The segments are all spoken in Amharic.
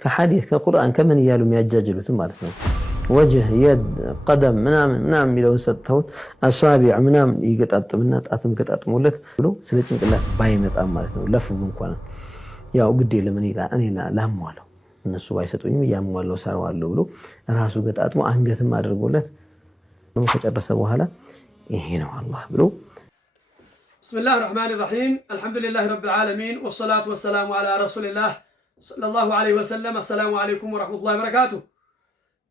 ከሐዲስ ከቁርአን ከምን እያሉ የሚያጃጅሉትም ማለት ነው። ወጅህ የድ ቀደም ምናምን የሚለውን ሰጥተውት አሳቢዕ ምናምን ይገጣጥምና ጣትም ገጣጥሞለት ብሎ ስለ ጭንቅላት ባይመጣም ማለት ነው። ለፍዙ እንኳን ያው ግዴ ለምን ይላል እኔ ላሟለው እነሱ ባይሰጡኝም ያሟለው ሰራዋለሁ ብሎ ራሱ ገጣጥሞ አንገትም አድርጎለት ነው ከጨረሰ በኋላ ይሄ ነው አላህ ብሎ بسم الله الرحمن الرحيم الحمد لله رب العالمين والصلاة والسلام على رسول الله صلى الله عليه وسلم السلام عليكم ورحمة الله وبركاته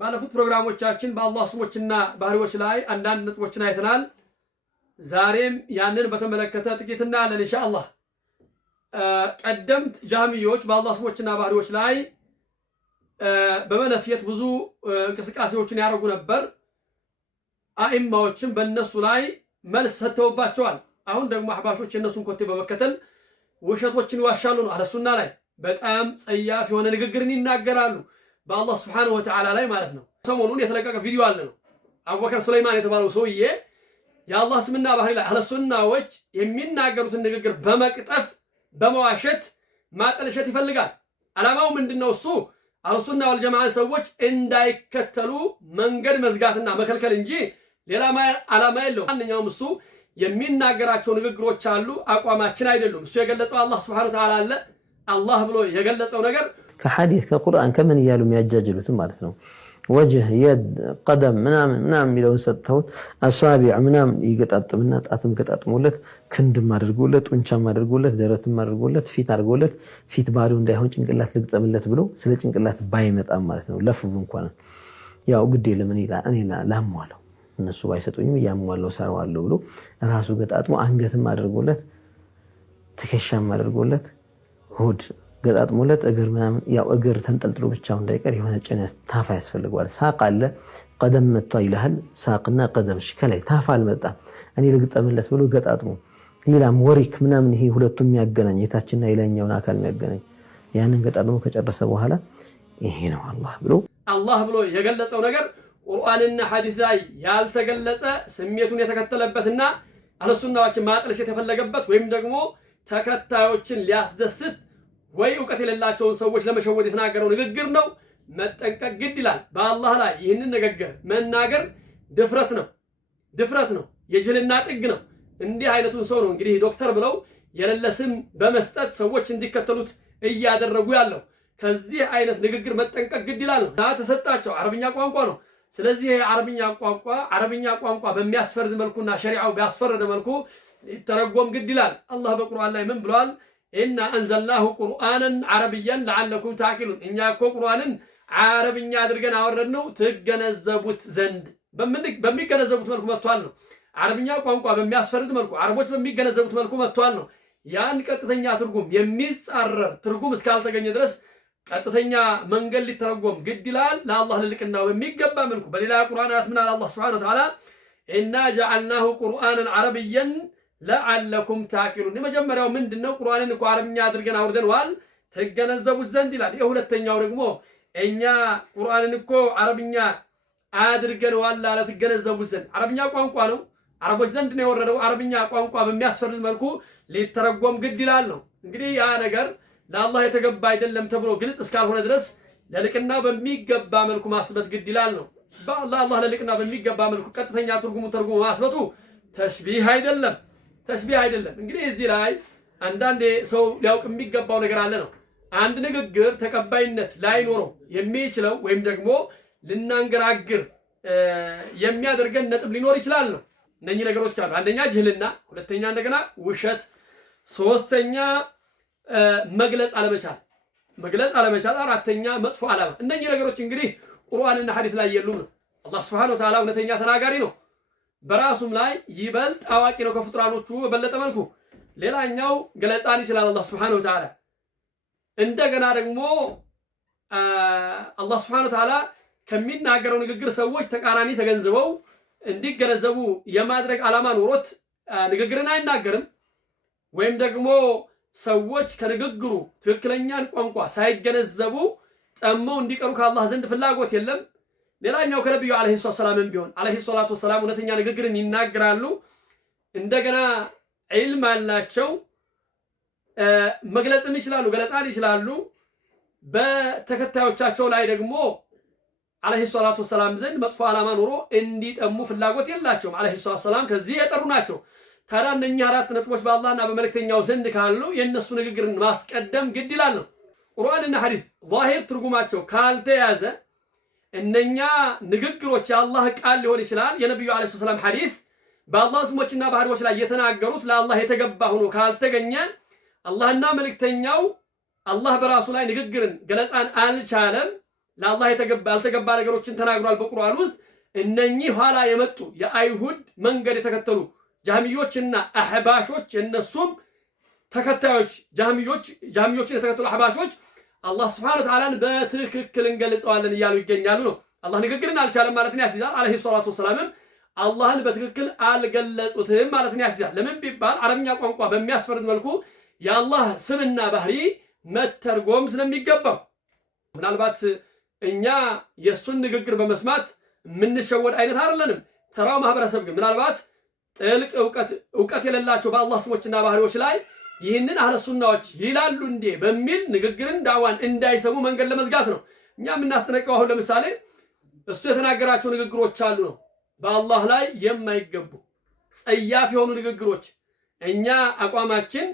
ባለፉት ፕሮግራሞቻችን በአላህ ስሞችና ባህሪዎች ላይ አንዳንድ ነጥቦችን አይተናል። ዛሬም ያንን በተመለከተ ጥቂት እናያለን ኢንሻአላህ። ቀደምት ጃህሚዮች በአላህ ስሞችና ባህሪዎች ላይ በመነፍየት ብዙ እንቅስቃሴዎችን ያደርጉ ነበር። አኢማዎችም በእነሱ ላይ መልስ ሰጥተውባቸዋል። አሁን ደግሞ አህባሾች የነሱን ኮቴ በመከተል ውሸቶችን ይዋሻሉ ነው። አህለሱና ላይ በጣም ጸያፍ የሆነ ንግግርን ይናገራሉ በአላህ Subhanahu Wa Ta'ala ላይ ማለት ነው። ሰሞኑን የተለቀቀ ቪዲዮ አለ ነው። አቡበከር ሱለይማን የተባለው ሰውዬ የአላህ ስምና ባህሪ ላይ አህለሱናዎች የሚናገሩትን ንግግር በመቅጠፍ በመዋሸት ማጠልሸት ይፈልጋል። አላማው ምንድነው? እሱ አህለሱና ወልጀማዓ ሰዎች እንዳይከተሉ መንገድ መዝጋትና መከልከል እንጂ ሌላ አላማ የለውም። ማንኛውም እሱ የሚናገራቸው ንግግሮች አሉ፣ አቋማችን አይደሉም። እሱ የገለጸው አላህ Subhanahu Wa Ta'ala አለ። አላህ ብሎ የገለጸው ነገር ከሐዲስ ከቁርአን ከምን እያሉ የሚያጃጅሉትም ማለት ነው። ወጅህ የድ ቀደም ምናምን የሚለውን ሰጥተውት አሳቢዕ ምናምን ይገጣጥምና ጣትም ገጣጥሞለት ክንድም አድርጎለት ጡንቻም አድርጎለት ደረትም አድርጎለት ፊት አድርጎለት ፊት ባዶ እንዳይሆን ጭንቅላት ልግጠምለት ብሎ ስለ ጭንቅላት ባይመጣም ማለት ነው። ለፍዙ እንኳን ያው ግዴ ለምን ይላል እኔ ላሟለው እነሱ ባይሰጡኝም ያሟለው ሰራዋለሁ ብሎ ራሱ ገጣጥሞ አንገትም አድርጎለት ትከሻም አድርጎለት ሆድ ገጣጥሞለት እግር ምናምን ያው እግር ተንጠልጥሎ ብቻው እንዳይቀር የሆነ ጭነት ታፋ ያስፈልገዋል። ሳቅ አለ ቀደም መጥቶ ይላል። ሳቅና ቀደም ከላይ ታፋ አልመጣም እኔ ልግጠምለት ብሎ ገጣጥሞ ሌላም ወሪክ ምናምን ይሄ ሁለቱም የሚያገናኝ የታችና የላይኛውን አካል የሚያገናኝ ያንን ገጣጥሞ ከጨረሰ በኋላ ይሄ ነው አላህ ብሎ የገለጸው ነገር ቁርአንና ሐዲስ ላይ ያልተገለጸ ስሜቱን የተከተለበትና አህለሱናዎችን ማጥለሸት የተፈለገበት ወይም ደግሞ ተከታዮችን ሊያስደስት ወይ ዕውቀት የሌላቸውን ሰዎች ለመሸወድ የተናገረው ንግግር ነው። መጠንቀቅ ግድ ይላል። በአላህ ላይ ይህንን ንግግር መናገር ድፍረት ነው፣ የጅህልና ጥግ ነው። እንዲህ አይነቱን ሰው ነው እንግዲህ ዶክተር ብለው የሌለ ስም በመስጠት ሰዎች እንዲከተሉት እያደረጉ ያለው። ከዚህ አይነት ንግግር መጠንቀቅ ግድ ይላል። ተሰጣቸው አረብኛ ቋንቋ ነው። ስለዚህ አረብኛ ቋንቋ በሚያስፈርድ መልኩና ሸሪዓው ቢያስፈረደ መልኩ ይተረጎም ግድ ይላል። አላህ በቁርአን ላይ ምን ብሏል? ኢና አንዘልናሁ ቁርአንን ዓረብያን ለዓለኩም ተዕቂሉን። እኛ እኮ ቁርአንን ዓረብኛ አድርገን አወረድነው ትገነዘቡት ዘንድ። በሚገነዘቡት መልኩ መጥቷል ነው። ዓረብኛ ቋንቋ በሚያስፈርድ መልኩ አረቦች በሚገነዘቡት መልኩ መጥቷል ነው። ያን ቀጥተኛ ትርጉም የሚጻረር ትርጉም እስካልተገኘ ድረስ ቀጥተኛ መንገድ ሊተረጎም ግድ ይላል። ለአላህ ልልቅና በሚገባ መልኩ በሌላ ቁርአን አያት ምን አለ አላህ Subhanahu Wa Ta'ala ኢና ጀዐልናሁ ቁርአንን ዓረብያን ለዓለኩም ተዕቂሉን። የመጀመሪያው ምንድነው? ቁርአንን እኮ አረብኛ አድርገን አውርደንዋል ትገነዘቡት ዘንድ ይላል። የሁለተኛው ደግሞ እኛ ቁርአንን እኮ አረብኛ አድርገንዋል አለ ትገነዘቡት ዘንድ። አረብኛ ቋንቋ ነው፣ አረቦች ዘንድ ነው የወረደው። አረብኛ ቋንቋ በሚያስፈርድ መልኩ ሊተረጎም ግድ ይላል ነው። እንግዲህ ያ ነገር ለአላህ የተገባ አይደለም ተብሎ ግልጽ እስካልሆነ ድረስ ለልቅና በሚገባ መልኩ ማስበት ግድ ይላል ነው። ለአላህ ለልቅና በሚገባ መልኩ ቀጥተኛ ትርጉሙ ማስበቱ ተሽቢህ አይደለም። እንግዲህ እዚህ ላይ አንዳንዴ ሰው ሊያውቅ የሚገባው ነገር አለ ነው። አንድ ንግግር ተቀባይነት ላይኖረው የሚችለው ወይም ደግሞ ልናንገራግር የሚያደርገን ነጥብ ሊኖር ይችላል ነው። እነኚህ ነገሮች ካሉ አንደኛ ጅህልና፣ ሁለተኛ እንደገና ውሸት፣ ሶስተኛ መግለጽ አለመቻል፣ አራተኛ መጥፎ ዓላማ። እነኚህ ነገሮች እንግዲህ ቁርአንና ሐዲስ ላይ የሉም ነው። አላህ Subhanahu Wa Ta'ala እውነተኛ ተናጋሪ ነው። በራሱም ላይ ይበልጥ አዋቂ ነው ከፍጥራኖቹ በበለጠ መልኩ። ሌላኛው ገለጻን ይችላል አላህ Subhanahu Wa Ta'ala። እንደገና ደግሞ አላህ Subhanahu Wa Ta'ala ከሚናገረው ንግግር ሰዎች ተቃራኒ ተገንዝበው እንዲገነዘቡ የማድረግ ዓላማ ኖሮት ንግግርን አይናገርም። ወይም ደግሞ ሰዎች ከንግግሩ ትክክለኛን ቋንቋ ሳይገነዘቡ ጠመው እንዲቀሩ ከአላህ ዘንድ ፍላጎት የለም። ሌላኛው ከነብዩ አለይሂ ሰላም ቢሆን አለይሂ ሰላቱ ወሰላም እውነተኛ ንግግርን ይናገራሉ። እንደገና ዒልም አላቸው፣ መግለጽም ይችላሉ፣ ገለጻን ይችላሉ። በተከታዮቻቸው ላይ ደግሞ አለይሂ ሰላቱ ወሰላም ዘንድ መጥፎ ዓላማ ኖሮ እንዲጠሙ ፍላጎት የላቸውም። አለይሂ ሰላቱ ወሰላም ከዚህ የጠሩ ናቸው። ታዲያ እነኚህ 4 ነጥቦች በአላህና በመልእክተኛው ዘንድ ካሉ የእነሱ ንግግርን ማስቀደም ግድ ይላል ነው። ቁርአንና ሐዲስ ዛሂር ትርጉማቸው ካልተያዘ እነኛ ንግግሮች የአላህ ቃል ሊሆን ይችላል፣ የነብዩ አለይሂ ሰላም ሐዲስ በአላህ ስሞችና ባህሪዎች ላይ የተናገሩት ለአላህ የተገባ ሆኖ ካልተገኘ አላህና መልእክተኛው አላህ በራሱ ላይ ንግግርን ገለጻን አልቻለም፣ ለአላህ ያልተገባ ነገሮችን ተናግሯል በቁርአን ውስጥ። እነኚህ ኋላ የመጡ የአይሁድ መንገድ የተከተሉ ጃህሚዮችና አህባሾች የነሱም ተከታዮች ጃህሚዮችን የተከተሉ አህባሾች አላህ ሱብሓነሁ ወተዓላን በትክክል እንገልጸዋለን እያሉ ይገኛሉ ነው። አላህ ንግግርን አልቻለም ማለትን ያስይዛል። አለይሂ ሰላቱ ወሰላምም አላህን በትክክል አልገለጹትም ማለትን ያስይዛል። ለምን ቢባል አረብኛ ቋንቋ በሚያስፈርድ መልኩ የአላህ ስምና ባህሪ መተርጎም ስለሚገባው፣ ምናልባት እኛ የሱን ንግግር በመስማት የምንሸወድ አይነት አይደለንም። ተራው ማህበረሰብ ግን ምናልባት ጥልቅ እውቀት የሌላቸው በአላህ ስሞችና ባህሪዎች ላይ ይህንን አህለ ሱናዎች ይላሉ እንዴ በሚል ንግግርን ዳዋን እንዳይሰሙ መንገድ ለመዝጋት ነው። እኛ የምናስጠነቀው አሁን ለምሳሌ እሱ የተናገራቸው ንግግሮች አሉ ነው፣ በአላህ ላይ የማይገቡ ጸያፍ የሆኑ ንግግሮች። እኛ አቋማችን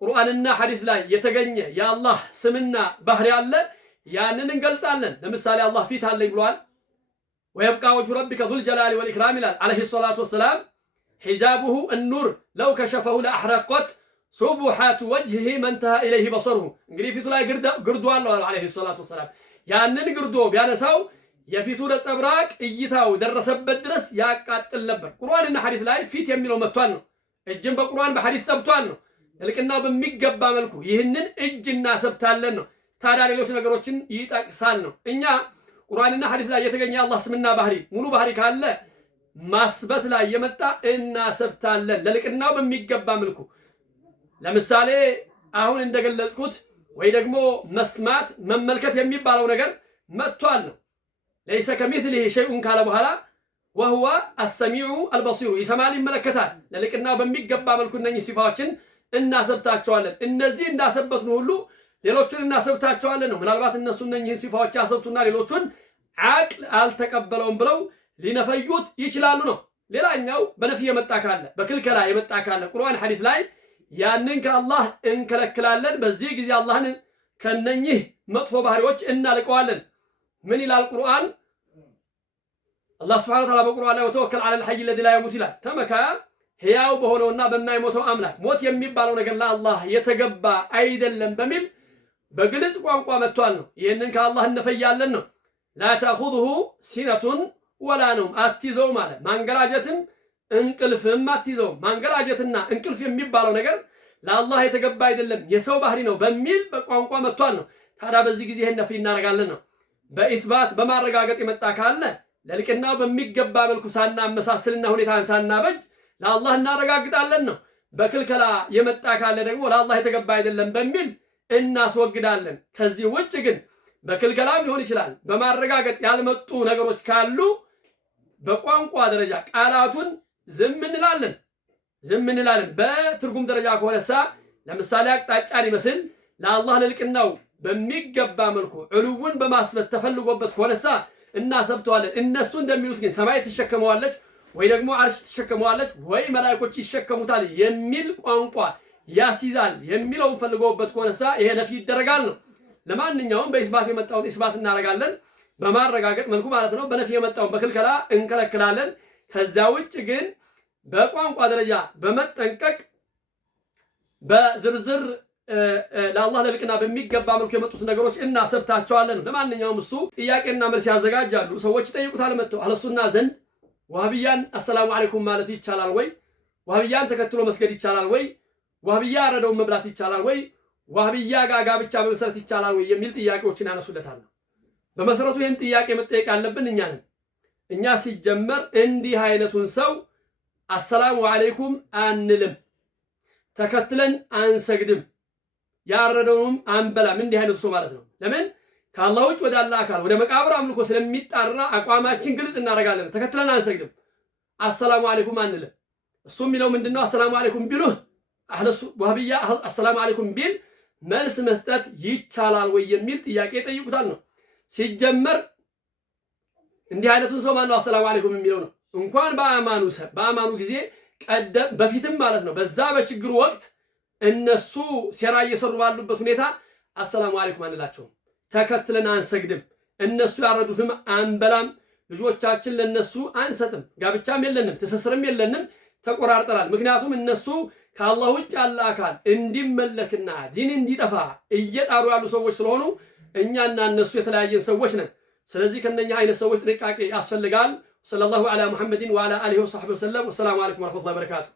ቁርአንና ሐዲስ ላይ የተገኘ የአላህ ስምና ባህሪ አለ፣ ያንን እንገልጻለን። ለምሳሌ አላህ ፊት አለኝ ብሏል። ወየብቃ ወጅሁ ረቢከ ዙል ጀላሊ ወልኢክራም ይላል አለይሂ ሰላቱ ወሰላም። ሒጃቡሁ እኑር ለው ከሸፈሁ ለአሕረቆት ሱቡሓቱ ወጅሂ መንተሃ ኢለይሂ በሰሩሁ። እንግዲህ ፊቱ ላይ ግርዶ አለው አለይሂ ሰላቱ ወሰላም። ያንን ግርዶ ቢያነሳው የፊቱ ነጸብራቅ እይታው ደረሰበት ድረስ ያቃጥል ነበር። ቁርአንና ሐዲስ ላይ ፊት የሚለው መጥቷል ነው። እጅን በቁርአን በሐዲስ ተብቷል ነው። ልቅናው በሚገባ መልኩ ይህንን እጅ እናሰብታለን ነው። ታዲያ ሌሎች ነገሮችን ይጠቅሳል ነው። እኛ ቁርአንና ሐዲስ ላይ የተገኘ አላህ ስምና ባህሪ ሙሉ ባህሪ ካለ ማስበት ላይ የመጣ እናሰብታለን ለልቅናው በሚገባ መልኩ። ለምሳሌ አሁን እንደገለጽኩት ወይ ደግሞ መስማት መመልከት የሚባለው ነገር መጥቷል ነው። ለይሰ ከሚስሊሂ ሸይኡን ካለ በኋላ ወሁወ አሰሚዑ አልበሲሩ ይሰማል፣ ይመለከታል። ለልቅናው በሚገባ መልኩ እነኚህ ሲፋዎችን እናሰብታቸዋለን። እነዚህ እንዳሰበትን ሁሉ ሌሎቹን እናሰብታቸዋለን ነው። ምናልባት እነሱ እነኚህን ሲፋዎች ያሰብቱና ሌሎቹን አቅል አልተቀበለውም ብለው ሊነፈዩት ይችላሉ ነው። ሌላኛው በነፊ የመጣ ካለ በክልከላ የመጣ ካለ ቁርአን ሐዲስ ላይ ያንን ከአላህ እንከለክላለን። በዚህ ጊዜ አላህን ከነኚህ መጥፎ ባህሪዎች እናልቀዋለን። ምን ይላል ቁርአን? አላህ ሱብሓነሁ ወተዓላ በቁርአን ላይ ወተወከል ዐለል ሐይ አለዚ ላ የሙት ይላል። ተመካ ሕያው በሆነውና በማይሞተው አምላክ። ሞት የሚባለው ነገር ለአላህ የተገባ አይደለም በሚል በግልጽ ቋንቋ መጥቷል ነው። ይህንን ከአላህ እንፈያለን ነው። ላ ተእኹዙሁ ሲነቱን ወላ ነውም፣ አትይዘው ማለት ማንገላጀትም እንቅልፍም አትይዘውም። ማንገላጀትና እንቅልፍ የሚባለው ነገር ለአላህ የተገባ አይደለም የሰው ባህሪ ነው በሚል በቋንቋ መጥቷል ነው። ታዲያ በዚህ ጊዜ ይህን ነፊ እናደርጋለን ነው። በኢትባት በማረጋገጥ የመጣ ካለ ለልቅናው በሚገባ መልኩ ሳናመሳስልና ሁኔታን ሳናበጅ ለአላህ እናረጋግጣለን ነው። በክልከላ የመጣ ካለ ደግሞ ለአላህ የተገባ አይደለም በሚል እናስወግዳለን። ከዚህ ውጭ ግን በክልከላም ሊሆን ይችላል በማረጋገጥ ያልመጡ ነገሮች ካሉ በቋንቋ ደረጃ ቃላቱን ዝም እንላለን። በትርጉም ደረጃ ከሆነሳ ለምሳሌ አቅጣጫን ይመስል ለአላህ ለልቅናው በሚገባ መልኩ ዕሉውን በማስበት ተፈልጎበት ከሆነሳ እናሰብተዋለን። እነሱ እንደሚሉት ግን ሰማይ ትሸከመዋለች ወይ ደግሞ አርሽ ትሸከመዋለች ወይ መላእክቶች ይሸከሙታል የሚል ቋንቋ ያስይዛል የሚለውን ፈልጎበት ከሆነሳ ይሄ ነፊ ይደረጋል ነው። ለማንኛውም በኢስባት የመጣውን ኢስባት እናደርጋለን በማረጋገጥ መልኩ ማለት ነው። በነፊ የመጣውን በክልከላ እንከለክላለን። ከዛ ውጭ ግን በቋንቋ ደረጃ በመጠንቀቅ በዝርዝር ለአላህ ለልቅና በሚገባ መልኩ የመጡት ነገሮች እናሰብታቸዋለን። ለማንኛውም እሱ ጥያቄና መልስ ያዘጋጃሉ። ሰዎች ይጠይቁታል መጥተው አለሱና ዘንድ ዋህብያን አሰላሙ አለይኩም ማለት ይቻላል ወይ? ዋህብያን ተከትሎ መስገድ ይቻላል ወይ? ዋህብያ ረደውን መብላት ይቻላል ወይ? ዋህብያ ጋጋ ብቻ በመሰረት ይቻላል ወይ የሚል ጥያቄዎችን ያነሱለታል። በመሰረቱ ይህን ጥያቄ መጠየቅ ያለብን እኛ ነን። እኛ ሲጀመር እንዲህ አይነቱን ሰው አሰላሙ አለይኩም አንልም፣ ተከትለን አንሰግድም፣ ያረደውም አንበላም። እንዲህ አይነቱ ሰው ማለት ነው። ለምን? ከአላህ ውጭ ወደ አላህ አካል ወደ መቃብር አምልኮ ስለሚጣራ አቋማችን ግልጽ እናደርጋለን። ተከትለን አንሰግድም፣ አሰላሙ አለይኩም አንልም። እሱ የሚለው ምንድነው? አሰላሙ አለይኩም ቢሉህ አህለሱ ዋህብያ አሰላሙ አለይኩም ቢል መልስ መስጠት ይቻላል ወይ የሚል ጥያቄ ጠይቁታል ነው። ሲጀመር እንዲህ አይነቱን ሰው ማነው አሰላሙ አለይኩም የሚለው ነው? እንኳን በአማኑ ጊዜ በፊትም ማለት ነው። በዛ በችግሩ ወቅት እነሱ ሴራ እየሰሩ ባሉበት ሁኔታ አሰላሙ አለይኩም አንላቸውም፣ ተከትለን አንሰግድም፣ እነሱ ያረዱትም አንበላም፣ ልጆቻችን ለነሱ አንሰጥም፣ ጋብቻም የለንም፣ ትስስርም የለንም፣ ተቆራርጠናል። ምክንያቱም እነሱ ከአላህ ውጭ ያለ አካል እንዲመለክና ዲን እንዲጠፋ እየጣሩ ያሉ ሰዎች ስለሆኑ እኛና እነሱ የተለያየን ሰዎች ነን። ስለዚህ ከነኛ አይነት ሰዎች ጥንቃቄ ያስፈልጋል። ሰለላሁ ዐላ ሙሐመድን ወዐላ አሊሂ ወሰሕቢሂ ወሰለም። ወሰላሙ አለይኩም ወረሕመቱላሂ ወበረካቱሁ።